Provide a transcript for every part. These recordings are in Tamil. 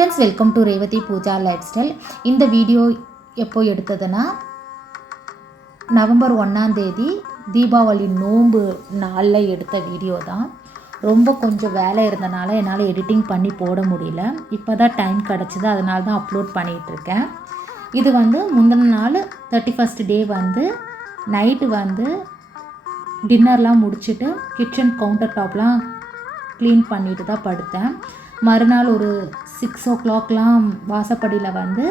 Friends welcome to Revathi Pooja life style இந்த வீடியோ எப்போ எடுத்ததுன்னா நவம்பர் ஒன்றாந்தேதி தீபாவளி நோன்பு நாளில் எடுத்த வீடியோ தான். ரொம்ப கொஞ்சம் வேலை இருந்தனால என்னால் எடிட்டிங் பண்ணி போட முடியல. இப்போ தான் டைம் கிடச்சிது அதனால தான் அப்லோட் பண்ணிகிட்ருக்கேன் இது வந்து முந்தின நாள் தேர்ட்டி ஃபஸ்ட் டே வந்து நைட்டு வந்து டின்னர்லாம் முடிச்சுட்டு கிச்சன் கவுண்டர் டாப்லாம் க்ளீன் பண்ணிட்டு தான் படுத்தேன். மறுநாள் ஒரு சிக்ஸ் ஓ கிளாக்லாம் வாசப்படியில் வந்து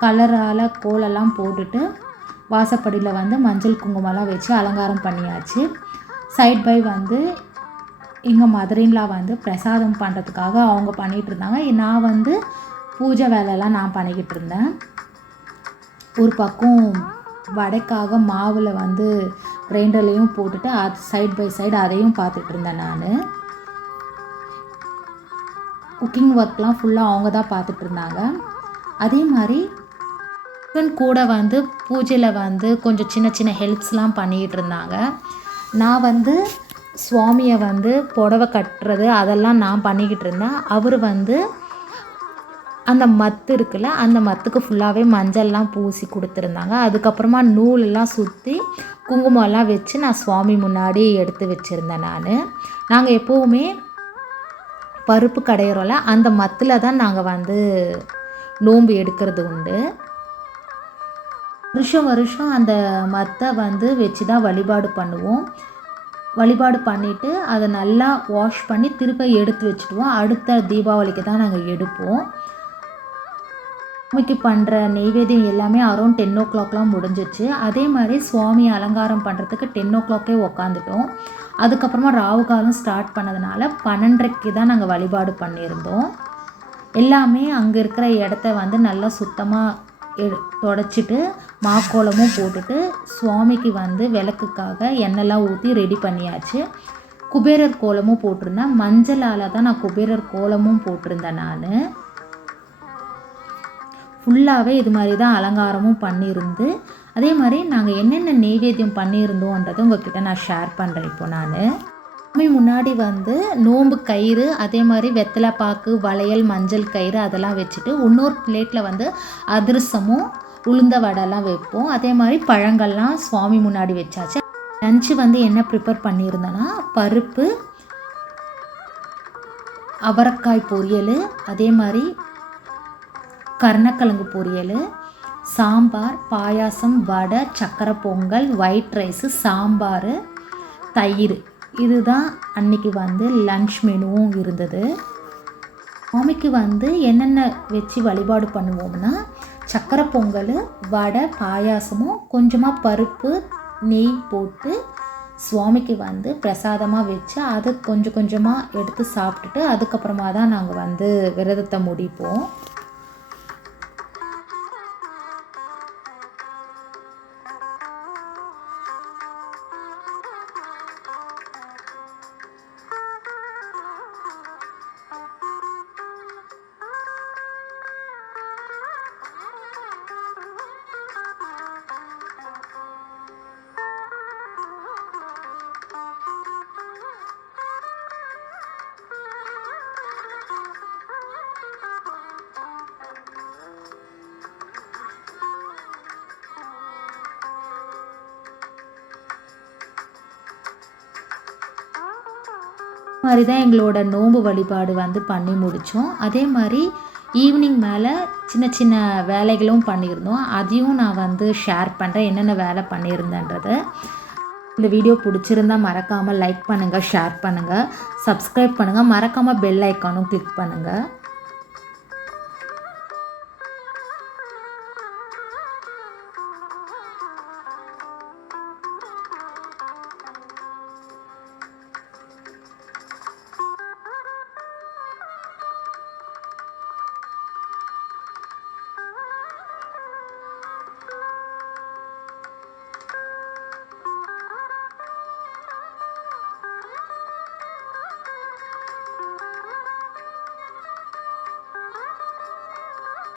கலரால் கோலெல்லாம் போட்டுட்டு வாசப்படியில் வந்து மஞ்சள் குங்குமம்லாம் வச்சு அலங்காரம் பண்ணியாச்சு. சைட் பை வந்து எங்கள் மதுரைன்லாம் வந்து பிரசாதம் பண்ணுறதுக்காக அவங்க பண்ணிகிட்டு இருந்தாங்க. நான் வந்து பூஜை வேலையெல்லாம் நான் பண்ணிக்கிட்டு இருந்தேன். ஒரு பக்கம் வடைக்காக மாவில் வந்து கிரைண்டர்லேயும் போட்டுட்டு அது சைட் பை சைடு அதையும் பார்த்துட்டு இருந்தேன் நான். குக்கிங் ஒர்க்லாம் ஃபுல்லாக அவங்க தான் பார்த்துட்டு இருந்தாங்க அதே மாதிரி ஹஸ்பண்ட் கூட வந்து பூஜையில் வந்து கொஞ்சம் சின்ன சின்ன ஹெல்ப்ஸ்லாம் பண்ணிகிட்டு இருந்தாங்க நான் வந்து சுவாமியை வந்து புடவை கட்டுறது அதெல்லாம் நான் பண்ணிக்கிட்டு இருந்தேன் அவர் வந்து அந்த மத்து இருக்குல்ல அந்த மத்துக்கு ஃபுல்லாகவே மஞ்சள்லாம் பூசி கொடுத்துருந்தாங்க. அதுக்கப்புறமா நூலெல்லாம் சுற்றி குங்குமம்லாம் வச்சு நான் சுவாமி முன்னாடி எடுத்து வச்சுருந்தேன் நான். நாங்கள் எப்போவுமே பருப்பு கடையிறோம்ல அந்த மத்தில் தான் நாங்கள் வந்து நோன்பு எடுக்கிறது உண்டு. வருஷம் வருஷம் அந்த மத்தை வந்து வச்சு தான் வழிபாடு பண்ணுவோம். வழிபாடு பண்ணிவிட்டு அதை நல்லா வாஷ் பண்ணி திருப்ப எடுத்து வச்சுடுவோம். அடுத்த தீபாவளிக்கு தான் நாங்கள் எடுப்போம். சாமிக்கு பண்ணுற நெய்வேதியம் எல்லாமே அரௌண்ட் டென் ஓ கிளாக்லாம் முடிஞ்சிச்சு அதே மாதிரி சுவாமி அலங்காரம் பண்ணுறதுக்கு டென் ஓ கிளாக்கே உக்காந்துட்டோம். அதுக்கப்புறமா ராவு காலம் ஸ்டார்ட் பண்ணதுனால பன்னெண்டரைக்கு தான் நாங்கள் வழிபாடு பண்ணியிருந்தோம். எல்லாமே அங்கே இருக்கிற இடத்த வந்து நல்லா சுத்தமாக எடு தொடச்சிட்டு மாக்கோலமும் போட்டுட்டு சுவாமிக்கு வந்து விளக்குக்காக எண்ணெய்லாம் ஊற்றி ரெடி பண்ணியாச்சு. குபேரர் கோலமும் போட்டிருந்தேன். மஞ்சளால் தான் நான் குபேரர் கோலமும் போட்டிருந்தேன் நான். ஃபுல்லாகவே இது மாதிரி தான் அலங்காரமும் பண்ணியிருந்து அதே மாதிரி நாங்கள் என்னென்ன நெய்வேத்தியம் பண்ணியிருந்தோன்றதை உங்ககிட்ட நான் ஷேர் பண்ணுறேன் இப்போ நான். சாமி முன்னாடி வந்து நோம்பு கயிறு அதே மாதிரி வெத்தலை பாக்கு வளையல் மஞ்சள் கயிறு அதெல்லாம் வச்சுட்டு இன்னொரு பிளேட்டில் வந்து அதிரசமும் உளுந்த வடைலாம் வைப்போம். அதே மாதிரி பழங்கள்லாம் சுவாமி முன்னாடி வச்சாச்சு. லஞ்சு வந்து என்ன ப்ரிப்பேர் பண்ணியிருந்தேன்னா பருப்பு அவரைக்காய் பொரியல் அதே மாதிரி கருணக்கிழங்கு பொரியல் சாம்பார் பாயாசம் வடை சக்கரை பொங்கல் ஒயிட் ரைஸு சாம்பார் தயிர். இதுதான் அன்னைக்கு வந்து லன்ச் மெனுவும் இருந்தது. சுவாமிக்கு வந்து என்னென்ன வச்சு வழிபாடு பண்ணுவோம்னா சக்கரை பொங்கல் வடை பாயாசமும் கொஞ்சமாக பருப்பு நெய் போட்டு சுவாமிக்கு வந்து பிரசாதமாக வச்சு அது கொஞ்சம் கொஞ்சமாக எடுத்து சாப்பிட்டுட்டு அதுக்கப்புறமா தான் நாங்கள் வந்து விரதத்தை முடிப்போம். மாதிரி தான் எங்களோட நோன்பு வழிபாடு வந்து பண்ணி முடித்தோம் அதே மாதிரி ஈவினிங் மேலே சின்ன சின்ன வேலைகளும் பண்ணியிருந்தோம். அதையும் நான் வந்து ஷேர் பண்ணுறேன் என்னென்ன வேலை பண்ணியிருந்தேன்றதை. இந்த வீடியோ பிடிச்சிருந்தா மறக்காமல் லைக் பண்ணுங்கள் ஷேர் பண்ணுங்கள் சப்ஸ்கிரைப் பண்ணுங்கள் மறக்காமல் பெல் ஐக்கானும் கிளிக் பண்ணுங்கள்